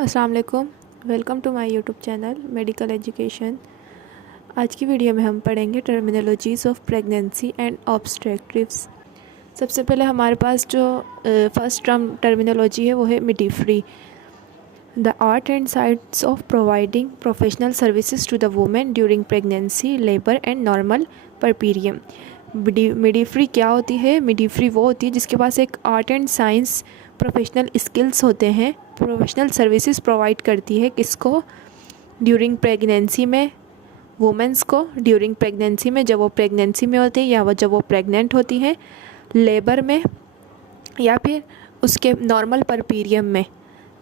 अस्सलाम वालेकुम। Welcome to my YouTube channel medical education. आज की वीडियो में हम पढ़ेंगे terminologies of pregnancy and obstetrics. सबसे पहले हमारे पास जो फर्स्ट टर्मिनोलॉजी है वो है midwifery, the art and science of providing professional services to the women during pregnancy, labour and normal puerperium. Midwifery क्या होती है? मिडवाइफरी वो होती है जिसके पास एक art and science professional skills होते हैं, प्रोफेशनल सर्विसेज प्रोवाइड करती है। किसको? ड्यूरिंग प्रेगनेंसी में, वुमेंस को ड्यूरिंग प्रेगनेंसी में, जब वो प्रेगनेंसी में होती है या वो जब वो प्रेग्नेंट होती हैं, लेबर में, या फिर उसके नॉर्मल परपीरियम में।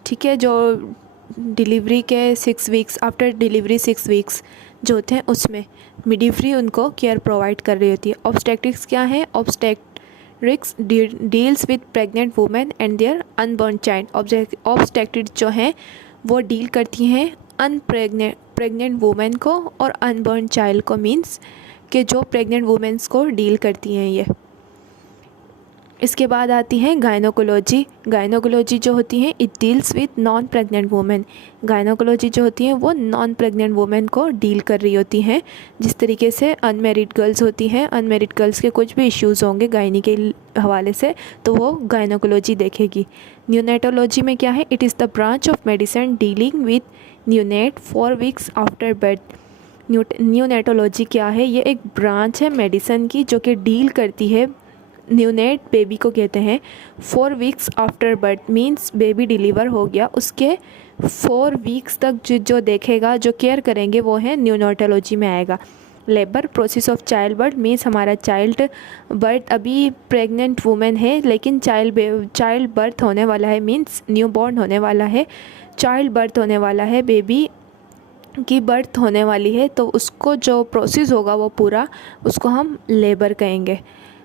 ठीक है, जो डिलीवरी के 6 वीक्स, आफ्टर डिलीवरी 6 वीक्स जो होते हैं उसमें मिडवाइफरी उनको केयर प्रोवाइड कर रही होती है। ऑब्स्टेट्रिक्स क्या है? Obstetrics deals with pregnant women and their unborn child. Obstetrics जो हैं वो डील करती हैं प्रेग्नेंट वुमेन को और अनबॉर्न चाइल्ड को, मीन्स कि जो प्रेग्नेंट वुमेन्स को डील करती हैं ये। इसके बाद आती है गायनोकोलॉजी। गायनोकोलॉजी जो होती है it deals with non pregnant women. Gynaecology जो होती है वो नॉन प्रेग्नेंट वुमेन को डील कर रही होती हैं। जिस तरीके से अनमेरिड गर्ल्स होती हैं, अनमेरिड गर्ल्स के कुछ भी इश्यूज़ होंगे गायनी के हवाले से तो वो गायनोकोलॉजी देखेगी। न्यूनेटोलॉजी में क्या है? It is the branch of medicine dealing with neonate 4 weeks after birth. Neonatology क्या है? ये एक ब्रांच है मेडिसिन की जो कि डील करती है, न्यूनेट बेबी को कहते हैं, 4 weeks after birth, means baby deliver हो गया उसके 4 वीक्स तक जो देखेगा, जो केयर करेंगे वो है न्यूनेटोलॉजी में आएगा। Labour, process of child birth, means हमारा चाइल्ड बर्थ, अभी प्रेग्नेंट वुमेन है लेकिन चाइल्ड बर्थ होने वाला है, मीन्स न्यू बॉर्न होने वाला है, चाइल्ड बर्थ होने वाला है, बेबी की बर्थ होने वाली है, तो उसको जो प्रोसेस होगा वो पूरा उसको हम लेबर कहेंगे।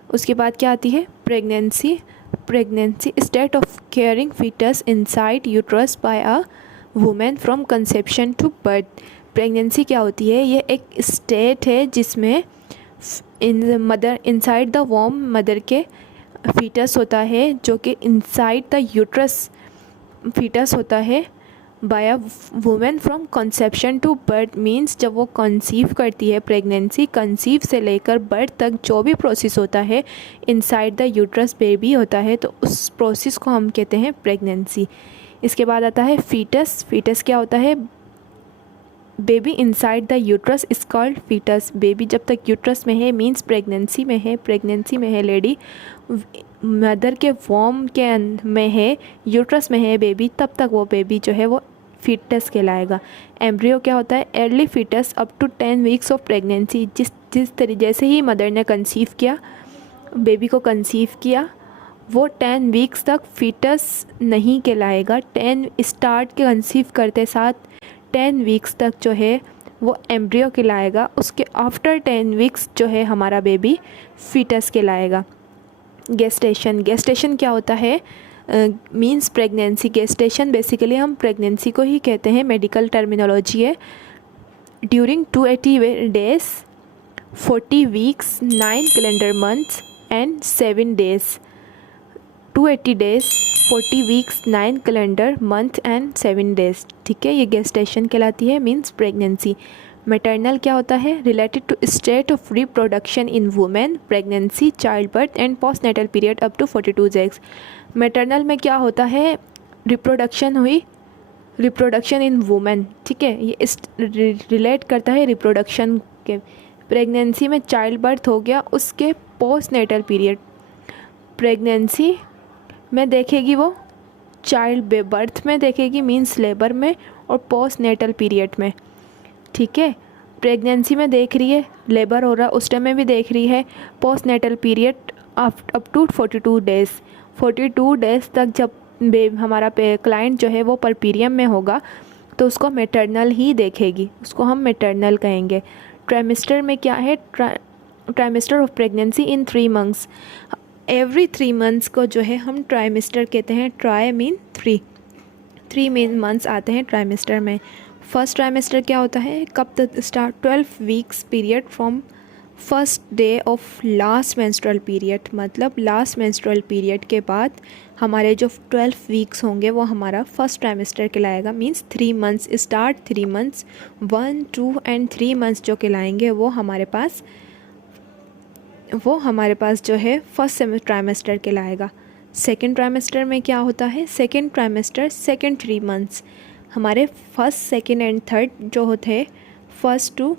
उसके बाद क्या आती है? Pregnancy. Pregnancy state of carrying fetus inside uterus by a women from conception to birth. Pregnancy क्या होती है? ये एक स्टेट है जिसमें इनसाइड द वॉर्म मदर के फीटस होता है, जो कि इनसाइड द यूट्रस फीटस होता है, by a women from conception to birth, means जब वो कंसीव करती है, प्रेगनेंसी कंसीव से लेकर बर्थ तक जो भी प्रोसेस होता है इनसाइड द यूट्रस बेबी होता है, तो उस प्रोसेस को हम कहते हैं प्रेगनेंसी। इसके बाद आता है फीटस। फीटस क्या होता है? Baby inside the uterus is called fetus. Baby जब तक यूट्रस में है, मीन्स प्रेगनेंसी में है लेडी, मदर के वॉर्म के में है, यूट्रस में है बेबी, तब तक वो बेबी जो है वो फीटस कहलाएगा। एम्ब्रियो क्या होता है? Early fetus up to 10 weeks of pregnancy. जैसे ही मदर ने कंसीव किया, बेबी को कंसीव किया, वो 10 वीक्स तक फीटस नहीं कहलाएगा। 10 स्टार्ट के कंसीव करते साथ 10 वीक्स तक जो है वो एम्ब्रियो कहलाएगा। उसके आफ्टर 10 वीक्स जो है हमारा बेबी फीटस कहलाएगा। गेस्टेशन। गेस्टेशन क्या होता है? Means pregnancy. गेस्टेशन बेसिकली हम प्रेगनेंसी को ही कहते हैं, मेडिकल टर्मिनोलॉजी है। During 280 days, 40 weeks, 9 calendar months and 7 days. 280 days, 40 weeks, 9 calendar month and 7 days. ठीक है, ये गेस्टेशन कहलाती है, मीन्स प्रेगनेंसी। मैटरनल क्या होता है? Related to state of reproduction in women, pregnancy, child birth and post natal period up to 42 days. Maternal में क्या होता है? रिप्रोडक्शन हुई, रिप्रोडक्शन इन वुमेन। ठीक है, ये रिलेट करता है रिप्रोडक्शन के। प्रेगनेंसी में चाइल्ड बर्थ हो गया, उसके पोस्ट नेटल पीरियड, प्रेगनेंसी में देखेगी वो, चाइल्ड बर्थ में देखेगी, मीन्स लेबर में, और पोस्ट नेटल पीरियड में। ठीक है, प्रेगनेंसी में देख रही है, लेबर हो रहा उस टाइम में भी देख रही है, post natal period up to 42 days. 42 days तक जब हमारा क्लाइंट जो है वो परपीरियम में होगा तो उसको मैटरनल ही देखेगी, उसको हम मैटरनल कहेंगे। ट्राइमेस्टर में क्या है? Trimester of pregnancy in 3 months. Every 3 months को जो है हम ट्राइमेस्टर कहते हैं। ट्राई मीन 3 मेन मंथ्स आते हैं ट्राइमेस्टर में। फर्स्ट ट्राइमेस्टर क्या होता है? कब तक start? 12 weeks period from first day of last menstrual period, मतलब लास्ट मेंस्ट्रुअल पीरियड के बाद हमारे जो 12 वीक्स होंगे वो हमारा फर्स्ट ट्राइमेस्टर कहलाएगा। Means 3 months start, 3 months 1, 2 and 3 months जो कहलाएंगे वो हमारे पास जो है फर्स्ट ट्राइमेस्टर कहलाएगा। सेकेंड ट्राइमेस्टर में क्या होता है, सेकेंड ट्राइमेस्टर सेकेंड 3 मंथ्स, हमारे फर्स्ट सेकेंड एंड थर्ड जो होते हैं फर्स्ट टू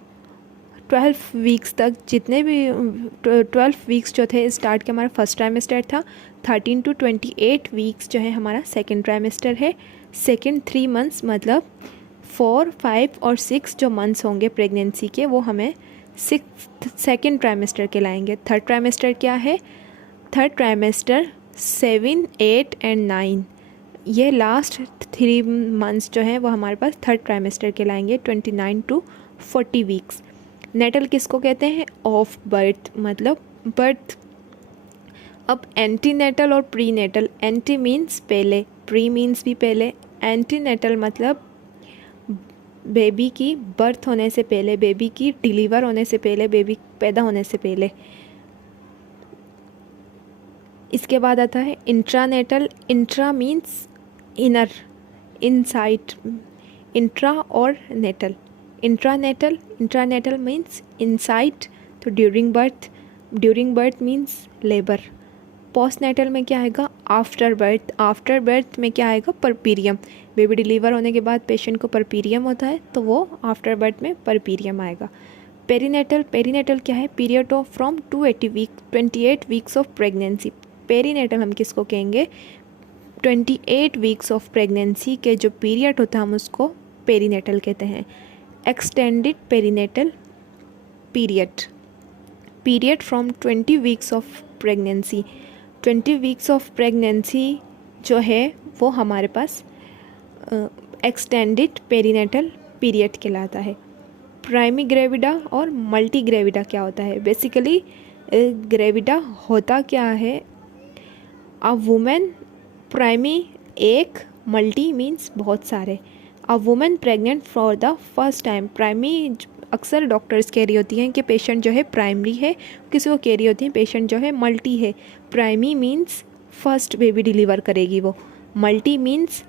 12 वीक्स तक, जितने भी 12 वीक्स जो थे स्टार्ट के हमारा फर्स्ट ट्राइमेस्टर था। 13 टू 28 वीक्स जो है हमारा सेकेंड ट्राइमेस्टर है। सेकेंड 3 मंथ्स मतलब 4, 5 और 6 जो मंथ्स होंगे प्रेगनेंसी के वो हमें सेकेंड ट्राइमेस्टर कहलाएंगे। थर्ड ट्राइमेस्टर क्या है, थर्ड ट्राइमेस्टर 7, 8 एंड 9, ये लास्ट 3 मंथ्स जो है वो हमारे पास थर्ड ट्राइमेस्टर कहलाएंगे। 29 टू 40 वीक्स। नेटल किसको कहते हैं, ऑफ बर्थ, मतलब बर्थ। अब एंटी नेटल और प्री नेटल, एंटी मीन्स पहले, प्री मीन्स भी पहले, एंटी नेटल मतलब बेबी की बर्थ होने से पहले, बेबी की डिलीवर होने से पहले, बेबी पैदा होने से पहले। इसके बाद आता है intranatal, intra means inner, inside, intra और natal. Intranatal, intranatal means inside, तो during birth means labour. Post natal में क्या आएगा, आफ्टर बर्थ, आफ्टर बर्थ में क्या आएगा, परपीरियम। बेबी डिलीवर होने के बाद पेशेंट को परपीरियम होता है तो वो आफ्टर बर्थ में परपीरियम आएगा। पेरीनेटल, पेरीनेटल क्या है, period of from 28 weeks of pregnancy. Perinatal हम किसको कहेंगे, 28 वीक्स ऑफ प्रेगनेंसी के जो पीरियड होता है हम उसको पेरीनेटल कहते हैं। Extended perinatal period from 20 weeks of pregnancy. 20 weeks of pregnancy जो है वो हमारे पास एक्सटेंडेड पेरीनेटल पीरियड कहलाता है। प्राइमी ग्रेविडा और मल्टी ग्रेविडा क्या होता है, बेसिकली ग्रेविडा होता क्या है, अ वुमेन, प्राइमी एक, मल्टी मीन्स बहुत सारे। A woman pregnant for the first time, primi अक्सर डॉक्टर्स कह रही होती हैं कि पेशेंट जो है प्राइमरी है, किसी को कह रही होती हैं पेशेंट जो है मल्टी है। Primi means first baby deliver करेगी वो, मल्टी मीन्स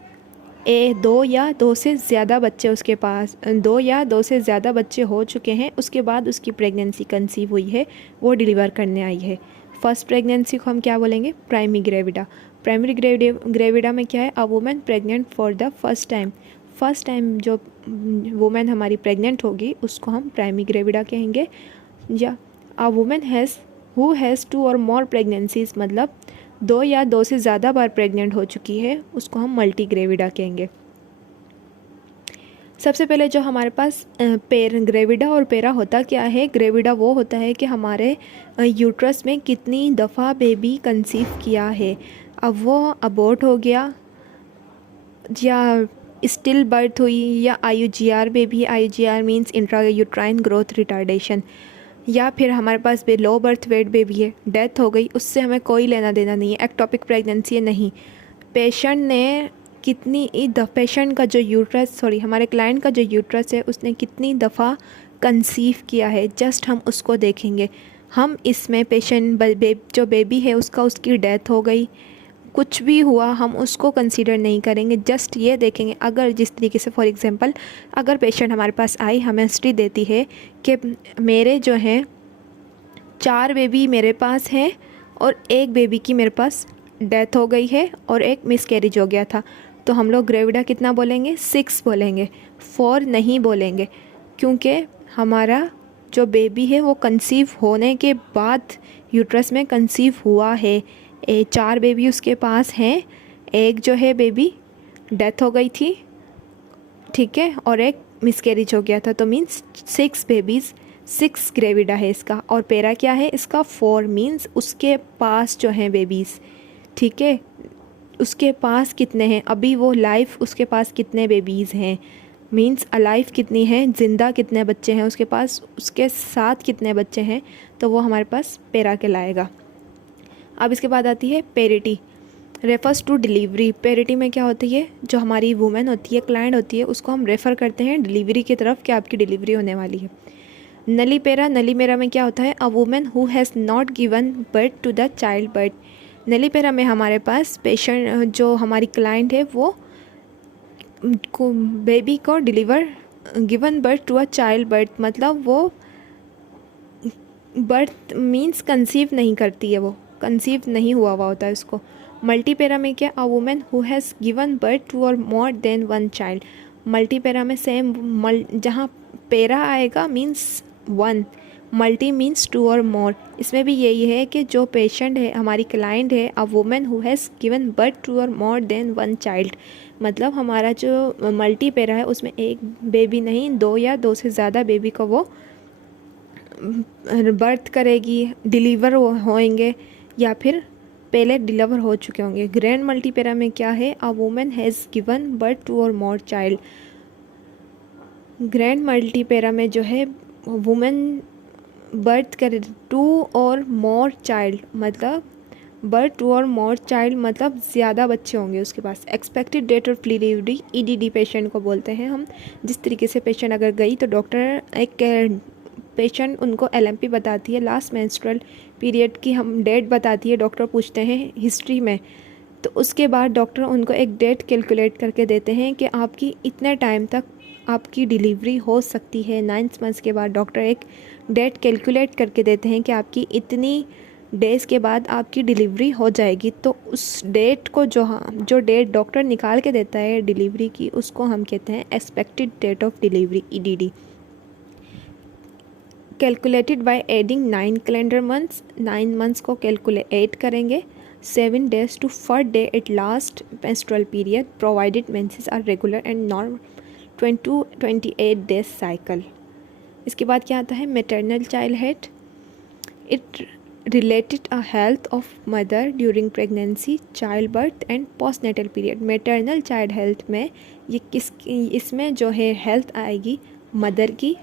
2 या 2 से ज़्यादा बच्चे उसके पास, 2 या 2 से ज़्यादा बच्चे हो चुके हैं, उसके बाद उसकी प्रेगनेंसी कंसीव हुई है, वो डिलीवर करने आई है। फर्स्ट प्रेगनेंसी को हम क्या बोलेंगे, प्राइमरी ग्रेविडा। प्राइमरी ग्रेविडा में क्या है, a woman pregnant for the first time जो वुमेन हमारी प्रेग्नेंट होगी उसको हम प्राइमरी ग्रेविडा कहेंगे। या अ वुमेन हु हैज़ 2 और मोर प्रेगनेंसीज, मतलब 2 या 2 से ज़्यादा बार प्रेग्नेंट हो चुकी है, उसको हम मल्टी ग्रेविडा कहेंगे। सबसे पहले जो हमारे पास ग्रेविडा और पेरा होता क्या है, ग्रेविडा वो होता है कि हमारे यूट्रस में कितनी दफ़ा बेबी कंसीव किया है, अब वो अबॉर्ट हो गया या स्टिल बर्थ हुई या IUGR baby, IUGR means intra uterine growth retardation, या फिर हमारे पास लो बर्थ वेट बेबी है, डेथ हो गई, उससे हमें कोई लेना देना नहीं है, एक्टोपिक प्रेगनेंसी है नहीं। पेशेंट ने पेशेंट का जो यूट्रस, हमारे क्लाइंट का जो यूट्रस है उसने कितनी दफ़ा कंसीव किया है, जस्ट हम उसको देखेंगे। हम इसमें पेशेंट जो बेबी है उसकी डेथ हो गई, कुछ भी हुआ, हम उसको कंसीडर नहीं करेंगे, जस्ट ये देखेंगे। अगर जिस तरीके से फॉर एग्जांपल अगर पेशेंट हमारे पास आई, हमें हिस्ट्री देती है कि मेरे जो हैं 4 बेबी मेरे पास हैं और एक बेबी की मेरे पास डेथ हो गई है और एक मिसकैरेज हो गया था, तो हम लोग ग्रेविडा कितना बोलेंगे, 6 बोलेंगे, 4 नहीं बोलेंगे, क्योंकि हमारा जो बेबी है वो कंसीव होने के बाद यूट्रस में कंसीव हुआ है। 4 बेबी उसके पास हैं, एक जो है बेबी डेथ हो गई थी, ठीक है, और एक मिसकैरेज हो गया था, तो मीन्स 6 बेबीज़, 6 ग्रेविडा है इसका। और पेरा क्या है इसका, 4 मीन्स उसके पास जो हैं बेबीज़, ठीक है, उसके पास कितने हैं अभी वो लाइफ, उसके पास कितने बेबीज़ हैं, मीन्स अलाइव कितनी है, ज़िंदा कितने बच्चे हैं उसके पास, उसके साथ कितने बच्चे हैं, तो वो हमारे पास पेरा कहलाएगा। अब इसके बाद आती है parity, refers to delivery. Parity में क्या होती है, जो हमारी वुमेन होती है, क्लाइंट होती है, उसको हम रेफ़र करते हैं डिलीवरी की तरफ कि आपकी डिलीवरी होने वाली है। नलीपेरा, नलीमेरा में क्या होता है? A woman who has not given birth to the child birth. Nullipara में हमारे पास पेशेंट जो हमारी क्लाइंट है वो को बेबी को deliver given birth to a child birth, मतलब वो बर्थ मीन्स कंसीव नहीं करती है, वो कंसीव नहीं हुआ होता है उसको। मल्टीपेरा में क्या? A woman who has given birth two or more than one child. मल्टीपेरा में सेम जहाँ पेरा आएगा means one, multi means two or more. इसमें भी यही है कि जो पेशेंट है, हमारी क्लाइंट है, a woman who has given birth two or more than one child, मतलब हमारा जो मल्टीपेरा है उसमें एक बेबी नहीं, दो या दो से ज़्यादा बेबी को वो बर्थ करेगी, डिलीवर होएंगे या फिर पहले डिलीवर हो चुके होंगे। ग्रैंड मल्टीपेरा में क्या है? A woman has given birth two or more child. Grand multipara में जो है वुमेन बर्थ करे टू और मोर चाइल्ड, मतलब birth two or more child मतलब ज़्यादा बच्चे होंगे उसके पास। Expected date of delivery, EDD patient को बोलते हैं हम। जिस तरीके से पेशेंट अगर गई तो डॉक्टर एक पेशेंट उनको एलएमपी बताती है, लास्ट मेंस्ट्रुअल पीरियड की हम डेट बताती है, डॉक्टर पूछते हैं हिस्ट्री में, तो उसके बाद डॉक्टर उनको एक डेट कैलकुलेट करके देते हैं कि आपकी इतने टाइम तक आपकी डिलीवरी हो सकती है। 9 मंथ्स के बाद डॉक्टर एक डेट कैलकुलेट करके देते हैं कि आपकी इतनी डेज़ के बाद आपकी डिलीवरी हो जाएगी। तो उस डेट को जो डेट डॉक्टर निकाल के देता है डिलीवरी की, उसको हम कहते हैं expected date of delivery, EDD. Calculated by adding 9 calendar months, 9 months को कैलकुलेट करेंगे, 7 days to 4 day at last menstrual period provided menses are regular and normal 28 days cycle। इसके बाद क्या आता है? Maternal child health. It related a health of mother during pregnancy, child birth and post natal period. Maternal child health में इसमें जो है health आएगी मदर की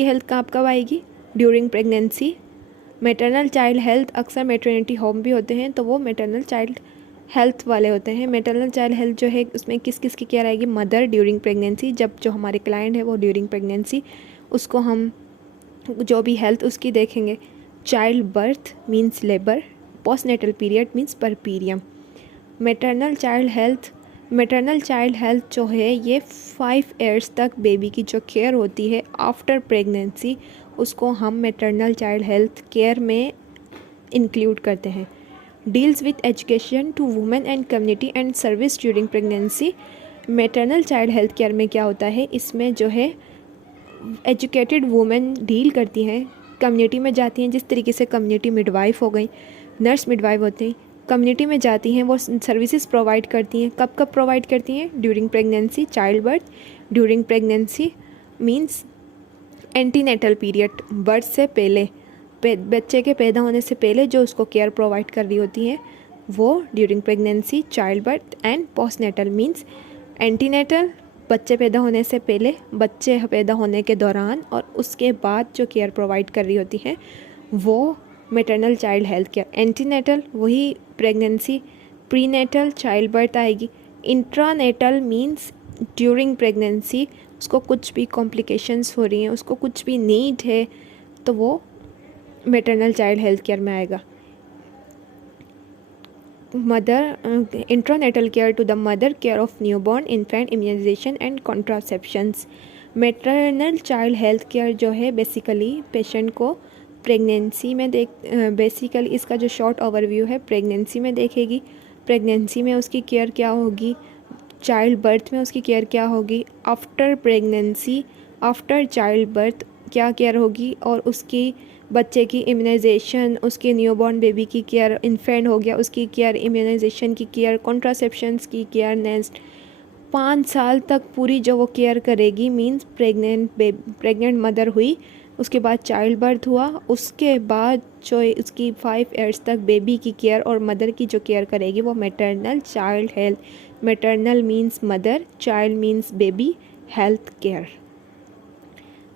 हेल्थ कब आएगी? During pregnancy. Maternal child health अक्सर मैटरनिटी होम भी होते हैं तो वो मैटरनल चाइल्ड हेल्थ वाले होते हैं। मैटरनल चाइल्ड हेल्थ जो है उसमें किस किस की केयर आएगी? मदर ड्यूरिंग प्रेगनेंसी, जब जो हमारे क्लाइंट है वो ड्यूरिंग प्रेगनेंसी, उसको हम जो भी हेल्थ उसकी देखेंगे। Child birth means labour, post natal period means puerperium. Maternal child health जो है ये 5 years तक बेबी की जो केयर होती है आफ्टर प्रेगनेंसी, उसको हम मैटरनल चाइल्ड हेल्थ केयर में इंक्लूड करते हैं। Deals with education to women and community and service during pregnancy. Maternal child health care में क्या होता है? इसमें जो है एजुकेटेड वुमेन डील करती हैं, कम्युनिटी में जाती हैं, जिस तरीके से कम्युनिटी मिडवाइफ हो गई, नर्स मिडवाइफ होती हैं, कम्युनिटी में जाती हैं, वो सर्विसेज प्रोवाइड करती हैं। कब कब प्रोवाइड करती हैं? During pregnancy, child birth. During pregnancy means antenatal period, birth से पहले, बच्चे के पैदा होने से पहले जो उसको केयर प्रोवाइड कर रही होती है वो during pregnancy, child birth and postnatal means antenatal, बच्चे पैदा होने से पहले, बच्चे पैदा होने के दौरान और उसके बाद जो केयर प्रोवाइड कर रही होती है वो maternal child health care. Antenatal वही प्रेगनेंसी, प्रीनेटल चाइल्ड बर्थ आएगी। इंट्रानेटल मीन्स ड्यूरिंग प्रेगनेंसी उसको कुछ भी कॉम्प्लिकेशंस हो रही हैं, उसको कुछ भी नीड है तो वो मैटरनल चाइल्ड हेल्थ केयर में आएगा। Mother intranatal care to the mother, care of newborn infant, immunisation and contraceptions. Maternal child health care जो है बेसिकली पेशेंट को प्रेगनेंसी में बेसिकली इसका जो शॉर्ट ओवरव्यू है प्रेगनेंसी में देखेगी, प्रेगनेंसी में उसकी केयर क्या होगी, चाइल्ड बर्थ में उसकी केयर क्या होगी, after pregnancy, after child birth क्या केयर होगी, और उसकी बच्चे की इम्यूनाइजेशन, उसके न्यूबॉर्न बेबी की केयर, इन्फेंट हो गया उसकी केयर, इम्यूनाइजेशन की केयर, कॉन्ट्रासेप्शंस की केयर। नेक्स्ट 5 साल तक पूरी जो वो केयर करेगी मीन्स प्रेग्नेंट मदर हुई, उसके बाद चाइल्ड बर्थ हुआ, उसके बाद जो उसकी 5 years तक बेबी की केयर और मदर की जो केयर करेगी वो maternal child health. Maternal means mother, child means baby, health care.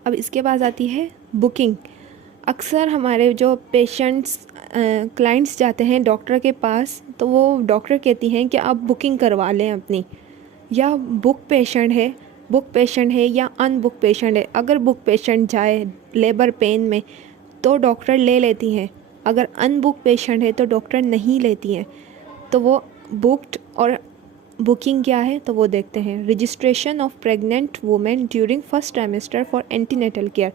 अब इसके बाद आती है बुकिंग। अक्सर हमारे जो पेशेंट्स क्लाइंट्स जाते हैं डॉक्टर के पास तो वो डॉक्टर कहती हैं कि आप बुकिंग करवा लें अपनी, या बुक पेशेंट है बुक पेशेंट है या अनबुक पेशेंट है। अगर बुक पेशेंट जाए लेबर पेन में तो डॉक्टर ले लेती हैं, अगर अनबुक पेशेंट है तो डॉक्टर नहीं लेती हैं। तो वो बुक्ड और बुकिंग क्या है तो वो देखते हैं। Registration of pregnant women during first trimester for antenatal care,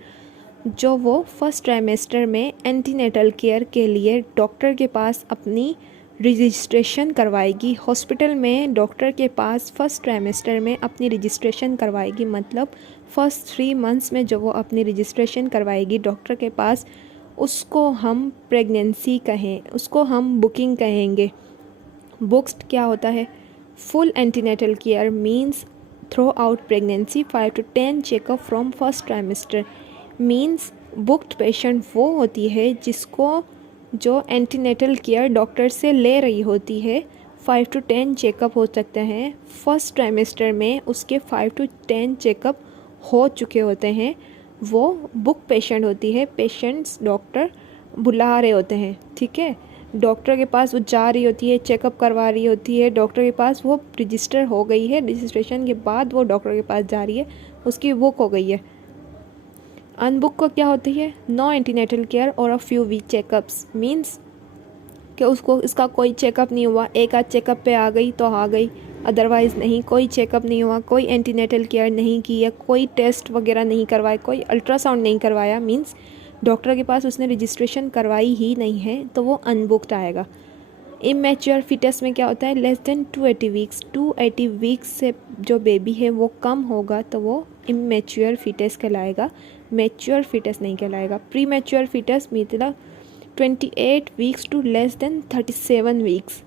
जो वो फर्स्ट ट्राइमेस्टर में एंटीनेटल केयर के लिए डॉक्टर के पास अपनी रजिस्ट्रेशन करवाएगी। हॉस्पिटल में डॉक्टर के पास फर्स्ट ट्राइमेस्टर में अपनी रजिस्ट्रेशन करवाएगी, मतलब फ़र्स्ट 3 मंथ्स में जो वो अपनी रजिस्ट्रेशन करवाएगी डॉक्टर के पास, उसको हम प्रेगनेंसी कहें, उसको हम बुकिंग कहेंगे। बुक्ड क्या होता है? Full antenatal care means through out pregnancy 5 to 10 checkup from first trimester. Means booked patient वो होती है जिसको जो एंटीनेटल केयर डॉक्टर से ले रही होती है। 5 to 10 चेकअप हो सकते हैं फर्स्ट ट्राइमेस्टर में, उसके 5 to 10 चेकअप हो चुके होते हैं, वो बुक पेशेंट होती है। पेशेंट्स डॉक्टर बुला रहे होते हैं, ठीक है, डॉक्टर के पास वो जा रही होती है, चेकअप करवा रही होती है, डॉक्टर के पास वो रजिस्टर हो गई है, रजिस्ट्रेशन के बाद वो डॉक्टर के पास जा रही है, उसकी बुक हो गई है। अनबुक को क्या होती है? नो एंटीनेटल केयर और a few week checkups, means कि उसको इसका कोई चेकअप नहीं हुआ, एक आध चेकअप पे आ गई तो आ गई, अदरवाइज़ नहीं, कोई चेकअप नहीं हुआ, कोई एंटीनेटल केयर नहीं की है, कोई टेस्ट वगैरह नहीं करवाए, कोई अल्ट्रासाउंड नहीं करवाया, मीन्स डॉक्टर के पास उसने रजिस्ट्रेशन करवाई ही नहीं है, तो वो अनबुक्ड आएगा। इमैच्योर फिटस में क्या होता है? लेस देन 280 वीक्स, 280 वीक्स से जो बेबी है वो कम होगा तो वो इमैच्योर फिटस कहलाएगा, मैच्योर फिटस नहीं कहलाएगा। प्री मैच्योर फिटस मतलब 28 weeks to less than 37 weeks.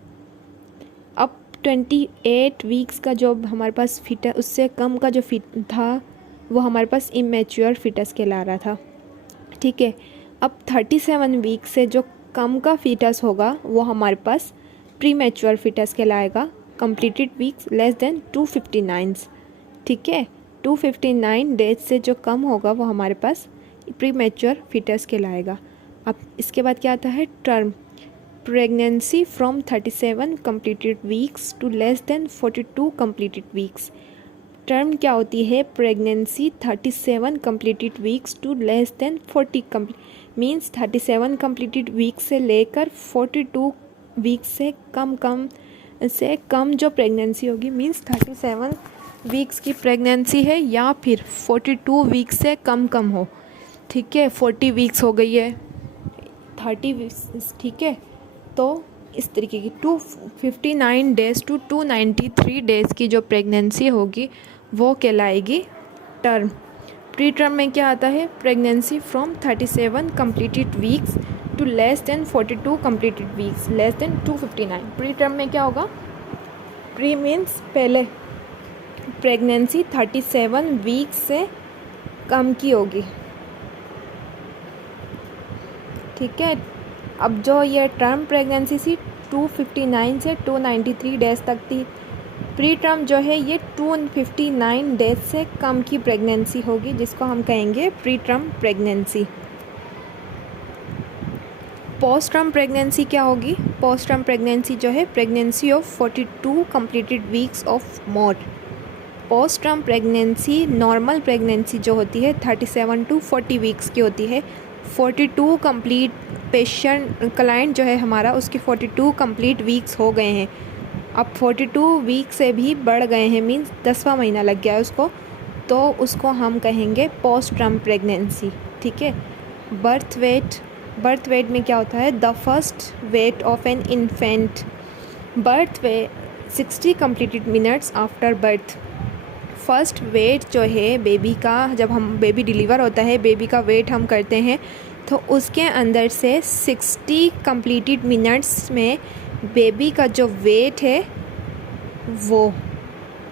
अब 28 वीक्स का जो हमारे पास फिटस, उससे कम का जो फिट था वो हमारे पास इमैच्योर फिटस कहला रहा था, ठीक है। अब 37 वीक से जो कम का फीटस होगा वो हमारे पास प्री मैच्योर फिटस कहलाएगा। कंप्लीटेड वीक्स लेस देन 259, ठीक है, 259 डेज से जो कम होगा वो हमारे पास प्री मैच्योर फिटस कहलाएगा। अब इसके बाद क्या आता है? Term pregnancy from 37 completed weeks to less than 42 completed weeks. Term क्या होती है? Pregnancy 37 completed weeks to less than 40 means 37 completed weeks से लेकर 42 वीक्स से कम जो प्रेगनेंसी होगी, मीन्स 37 वीक्स की प्रेगनेंसी है या फिर 42 वीक्स से कम हो, ठीक है, 40 वीक्स हो गई है, 30 वीक्स, ठीक है। तो इस तरीके की 259 डेज़ टू 293 डेज़ की जो प्रेगनेंसी होगी वो कहलाएगी टर्म। प्री टर्म में क्या आता है? Pregnancy from 37 completed weeks to less than 42 completed weeks less than 259। Preterm में क्या होगा? प्री मीन्स पहले, प्रेगनेंसी 37 वीक्स से कम की होगी, ठीक है। अब जो ये टर्म प्रेगनेंसी थी 259 से 293 डेज़ तक थी। प्री टर्म जो है ये 259 डेज से कम की प्रेगनेंसी होगी, जिसको हम कहेंगे pre term pregnancy. Post term pregnancy क्या होगी? पोस्ट टर्म प्रेगनेंसी जो है pregnancy of 42 completed weeks of more. Post term pregnancy normal pregnancy जो होती है 37 टू 40 वीक्स की होती है। 42 कंप्लीट पेशेंट क्लाइंट जो है हमारा, उसके 42 कंप्लीट वीक्स हो गए हैं, अब 42 वीक से भी बढ़ गए हैं, मीन्स 10वां महीना लग गया है उसको, तो उसको हम कहेंगे पोस्ट टर्म प्रेगनेंसी, ठीक है। बर्थ वेट में क्या होता है? The first weight of an infant, birth weight 60 completed minutes after birth. First weight जो है बेबी का, जब हम बेबी डिलीवर होता है, बेबी का वेट हम करते हैं तो उसके अंदर से 60 कंप्लीटेड मिनट्स में बेबी का जो वेट है वो,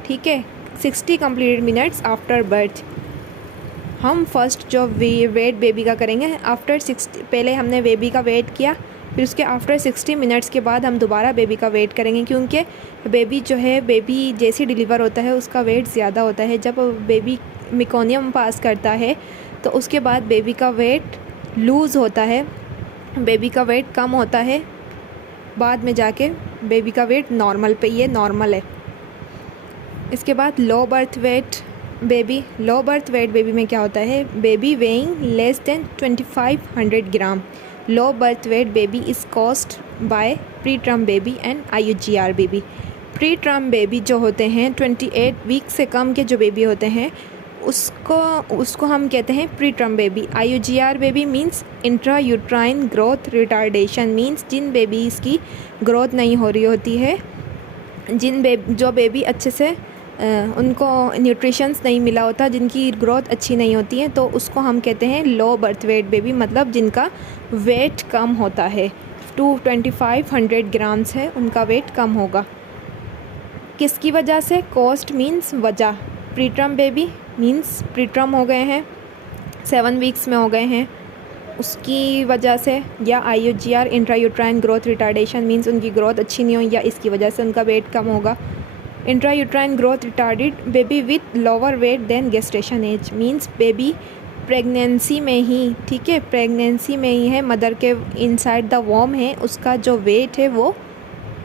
ठीक है, 60 कंप्लीटेड मिनट्स आफ्टर बर्थ। हम फर्स्ट जो वेट बेबी का करेंगे आफ्टर 60, पहले हमने बेबी का वेट किया, फिर उसके आफ्टर 60 मिनट्स के बाद हम दोबारा बेबी का वेट करेंगे, क्योंकि बेबी जो है, बेबी जैसे डिलीवर होता है उसका वेट ज़्यादा होता है। जब बेबी मेकोनियम पास करता है तो उसके बाद बेबी का वेट लूज़ होता है, बेबी का वेट कम होता है, बाद में जाके बेबी का वेट नॉर्मल पे, ये नॉर्मल है। इसके बाद low birth weight baby low birth weight baby में क्या होता है, baby weighing less than 2500 gram. Low birth weight baby is caused by pre term baby and IUGR baby. Pre term baby जो होते हैं 28 वीक से कम के जो बेबी होते हैं उसको हम कहते हैं preterm baby. IUGR baby means intra uterine growth retardation, means जिन बेबीज़ की ग्रोथ नहीं हो रही होती है, जो बेबी अच्छे से उनको न्यूट्रिशंस नहीं मिला होता, जिनकी ग्रोथ अच्छी नहीं होती है, तो उसको हम कहते हैं लो बर्थ वेट बेबी, मतलब जिनका वेट कम होता है, 2500 ग्राम्स है उनका वेट कम होगा। किसकी वजह से, कॉस्ट मीन्स वजह। Pre term baby means pre term हो गए हैं, 7 वीक्स में हो गए हैं, उसकी वजह से, या IUGR intrauterine growth retardation means उनकी ग्रोथ अच्छी नहीं हुई, या इसकी वजह से उनका वेट कम होगा। Intrauterine growth retarded baby with lower weight than gestation age means baby pregnancy में ही, ठीक है, प्रेगनेंसी में ही है, मदर के इनसाइड द वॉर्म है, उसका जो वेट है वो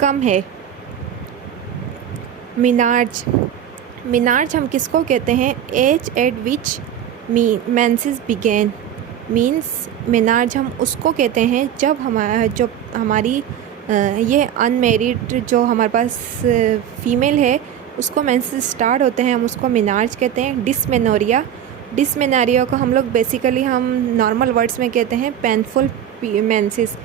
कम है। मिनार्ज हम किसको कहते हैं, age at which menses begin means menarche हम उसको कहते हैं जब हमारी ये अनमेरिड जो हमारे पास फीमेल है उसको मेंसेस स्टार्ट होते हैं, हम उसको मिनार्ज कहते हैं। डिसमेनोरिया को हम लोग बेसिकली हम नॉर्मल वर्ड्स में कहते हैं painful menses.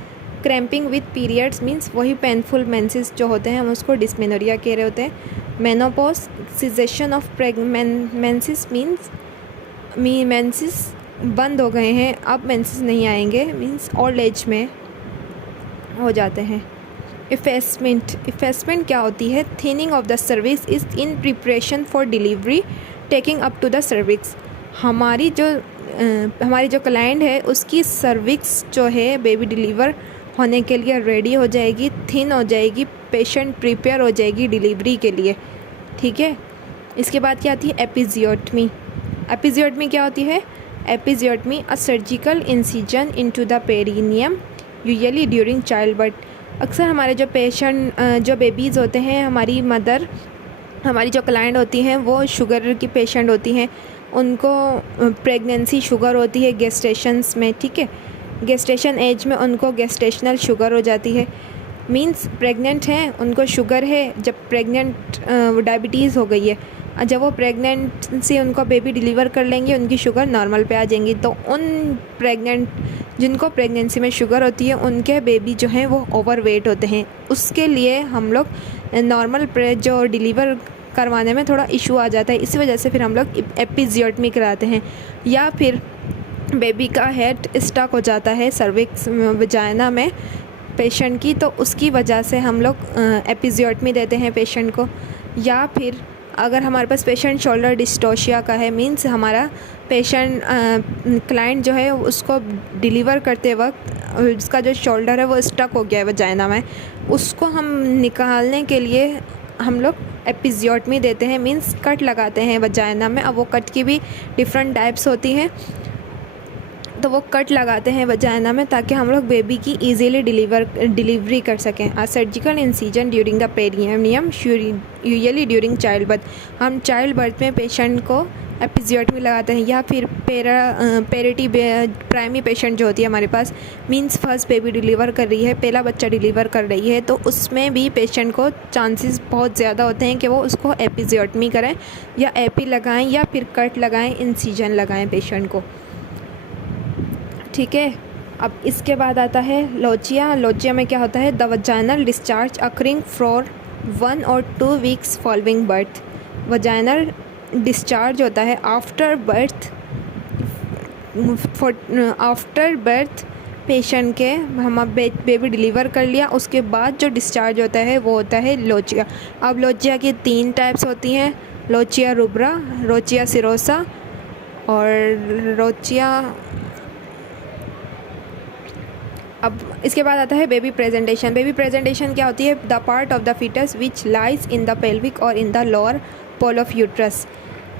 Cramping with periods means वही पेनफुल मेंसेस जो होते हैं हम उसको डिसमेनोरिया कह रहे होते हैं। Menopause caseation of menses means menses बंद हो गए हैं, अब मेंसेस नहीं आएंगे, मीन्स ओल्ड एज में हो जाते हैं। इफेसमेंट क्या होती है, thinning of the cervix is in preparation for delivery taking up to the cervix. हमारी जो क्लाइंट है उसकी सर्विक्स जो है बेबी डिलीवर होने के लिए रेडी हो जाएगी, थिन हो जाएगी, पेशेंट प्रिपेयर हो जाएगी डिलीवरी के लिए, ठीक है। इसके बाद क्या आती है, एपिजियोटमी। एपिजियोटमी क्या होती है, episiotomy a surgical incision into the perineum usually during child birth. अक्सर हमारे जो पेशेंट जो बेबीज़ होते हैं, हमारी जो क्लाइंट होती हैं वो शुगर की पेशेंट होती हैं, उनको प्रेगनेंसी शुगर होती है गेस्टेशंस में, ठीक है, गेस्टेशन एज में उनको गेस्टेशनल शुगर हो जाती है, मींस प्रेग्नेंट हैं उनको शुगर है, जब प्रेग्नेंट डायबिटीज़ हो गई है, जब वो प्रेग्नेंसी उनको बेबी डिलीवर कर लेंगे उनकी शुगर नॉर्मल पे आ जाएंगी। तो जिनको प्रेगनेंसी में शुगर होती है उनके बेबी जो हैं वो ओवरवेट होते हैं, उसके लिए हम लोग नॉर्मल जो डिलीवर करवाने में थोड़ा इशू आ जाता है, इसी वजह से फिर हम लोग एपिजियोटमी कराते हैं। या फिर बेबी का हेड स्टक हो जाता है सर्विक्स वजाइना में पेशेंट की, तो उसकी वजह से हम लोग एपिजियोटमी देते हैं पेशेंट को। या फिर अगर हमारे पास पेशेंट शोल्डर डिस्टोशिया का है, मींस हमारा पेशेंट क्लाइंट जो है उसको डिलीवर करते वक्त उसका जो शोल्डर है वो स्टक हो गया है वजाइना में, उसको हम निकालने के लिए हम लोग एपिजियोटमी देते हैं, मींस कट लगाते हैं वजाइना में। अब वो कट की भी डिफरेंट टाइप्स होती हैं, तो वो कट लगाते हैं वजाइना में ताकि हम लोग बेबी की ईजीली डिलीवरी कर सकें। A surgical incision during the perineum usually during child birth. हम चाइल्ड बर्थ में पेशेंट को एपिजियोटमी लगाते हैं। या फिर पेरिटी प्राइमरी पेशेंट जो होती है हमारे पास, मींस फर्स्ट बेबी डिलीवर कर रही है, पहला बच्चा डिलीवर कर रही है, तो उसमें भी पेशेंट को चांसेस बहुत ज़्यादा होते हैं कि वो उसको एपिजियोटमी करें, या एपी लगाएं, या फिर कट लगाएं, इंसिजन लगाएं पेशेंट को, ठीक है। अब इसके बाद आता है लोचिया में क्या होता है, the vaginal discharge occurring for 1 or 2 weeks following birth. Vaginal discharge होता है आफ्टर बर्थ पेशेंट के, हम बेबी डिलीवर कर लिया उसके बाद जो डिस्चार्ज होता है वो होता है लोचिया। अब लोचिया की 3 टाइप्स होती हैं, लोचिया रुब्रा, लोचिया सिरोसा और लोचिया। अब इसके बाद आता है बेबी प्रेजेंटेशन। बेबी प्रेजेंटेशन क्या होती है, the part of the fetus which lies in the pelvic or in the lower pole of uterus.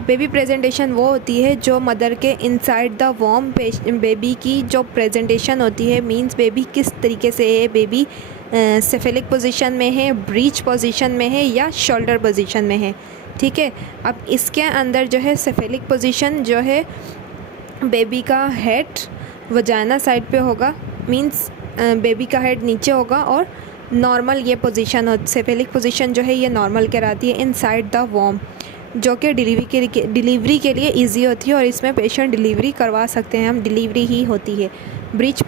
Baby presentation वो होती है जो मदर के इनसाइड द वॉर्म बेबी की जो प्रेजेंटेशन होती है, मींस बेबी किस तरीके से है, बेबी सेफेलिक पोजीशन में है, ब्रीच पोजीशन में है, या शोल्डर पोजीशन में है, ठीक है। अब इसके अंदर जो है सेफेलिक पोजीशन जो है बेबी का हेड वजाना साइड पे होगा, मींस बेबी का हेड नीचे होगा, और नॉर्मल ये पोजीशन हो, सेफेलिक पोजीशन जो है ये नॉर्मल कहलाती है इनसाइड द वॉम, जो कि डिलीवरी के लिए इजी होती है और इसमें पेशेंट डिलीवरी करवा सकते हैं हम, डिलीवरी ही होती है। ब्रीच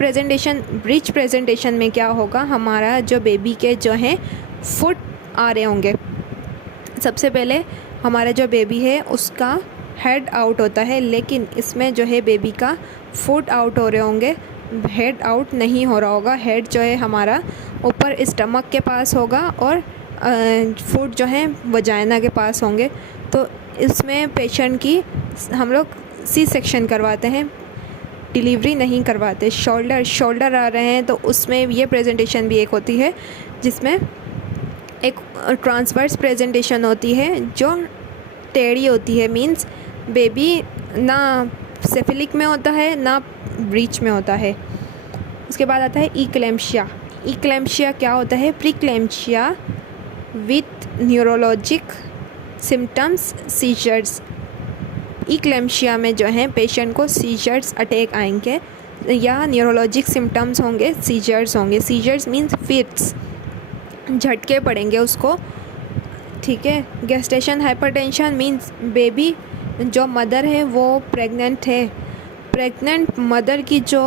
प्रेजेंटेशन में क्या होगा, हमारा जो बेबी के जो हैं फुट आ रहे होंगे। सबसे पहले हमारा जो बेबी है उसका हेड आउट होता है, लेकिन इसमें जो है बेबी का फुट आउट हो रहे होंगे, हेड आउट नहीं हो रहा होगा। हेड जो है हमारा ऊपर स्टमक के पास होगा और फुट जो है वजाइना के पास होंगे। तो इसमें पेशेंट की हम लोग सी सेक्शन करवाते हैं, डिलीवरी नहीं करवाते। शोल्डर आ रहे हैं तो उसमें ये प्रेजेंटेशन भी एक होती है, जिसमें एक ट्रांसवर्स प्रेजेंटेशन होती है जो टेढ़ी होती है, मींस बेबी ना सेफिलिक में होता है ना ब्रीच में होता है। उसके बाद आता है इक्लेम्शिया क्या होता है, प्रीक्लेम्शिया विथ न्यूरोलॉजिक सिम्टम्स सीजर्स। इक्लेम्शिया में जो है पेशेंट को सीजर्स अटैक आएंगे या न्यूरोलॉजिक सिम्टम्स होंगे, सीजर्स होंगे। सीजर्स मीन्स फिट्स, झटके पड़ेंगे उसको, ठीक है। गेस्टेशन हाइपरटेंशन मीन्स बेबी जो मदर है वो प्रेग्नेंट है, प्रेग्नेंट मदर की जो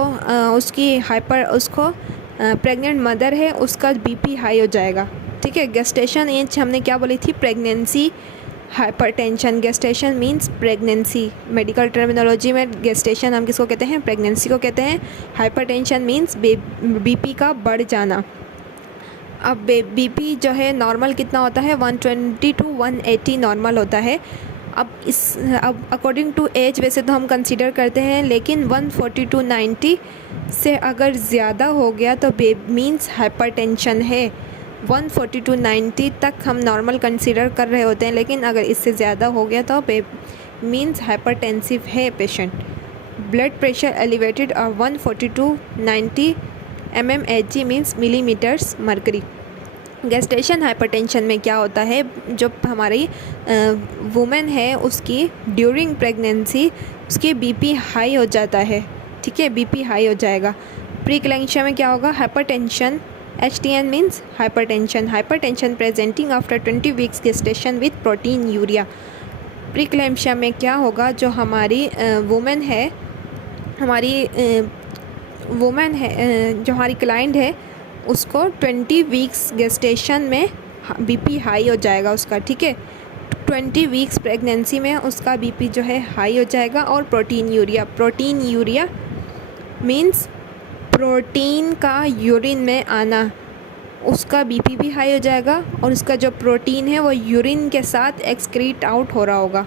प्रेग्नेंट मदर है उसका बीपी हाई हो जाएगा, ठीक है। गेस्टेशन एज हमने क्या बोली थी, pregnancy hypertension. Gestation means pregnancy, medical terminology में गेस्टेशन हम किसको कहते हैं, प्रेगनेंसी को कहते हैं। हाइपरटेंशन मीन्स बीपी का बढ़ जाना। अब बीपी जो है नॉर्मल कितना होता है, 120 to 180 नॉर्मल होता है। अब अकॉर्डिंग टू एज वैसे तो हम कंसीडर करते हैं, लेकिन 140 to 90 से अगर ज़्यादा हो गया तो मीन्स हाइपरटेंशन है। 140 to 90 तक हम नॉर्मल कंसीडर कर रहे होते हैं, लेकिन अगर इससे ज़्यादा हो गया तो मीन्स हाइपरटेंसिव है पेशेंट। ब्लड प्रेशर एलिवेटेड और 140 to 90 mmHg means millimetres mercury. Gestation hypertension में क्या होता है, जो हमारी वुमेन है उसकी ड्यूरिंग प्रेगनेंसी उसकी बीपी हाई हो जाता है, ठीक है, बीपी हाई हो जाएगा। प्रीक्लेम्शिया में क्या होगा, hypertension, HTN means hypertension presenting after 20 weeks gestation with proteinuria. Preeclampsia में क्या होगा, जो हमारी वुमेन है जो हमारी क्लाइंट है उसको 20 वीक्स गेस्टेशन में बीपी हाई हो जाएगा उसका, ठीक है। 20 वीक्स प्रेगनेंसी में उसका बीपी जो है हाई हो जाएगा। और प्रोटीन यूरिया मीन्स प्रोटीन का यूरिन में आना, उसका बीपी भी हाई हो जाएगा और उसका जो प्रोटीन है वो यूरिन के साथ एक्सक्रीट आउट हो रहा होगा।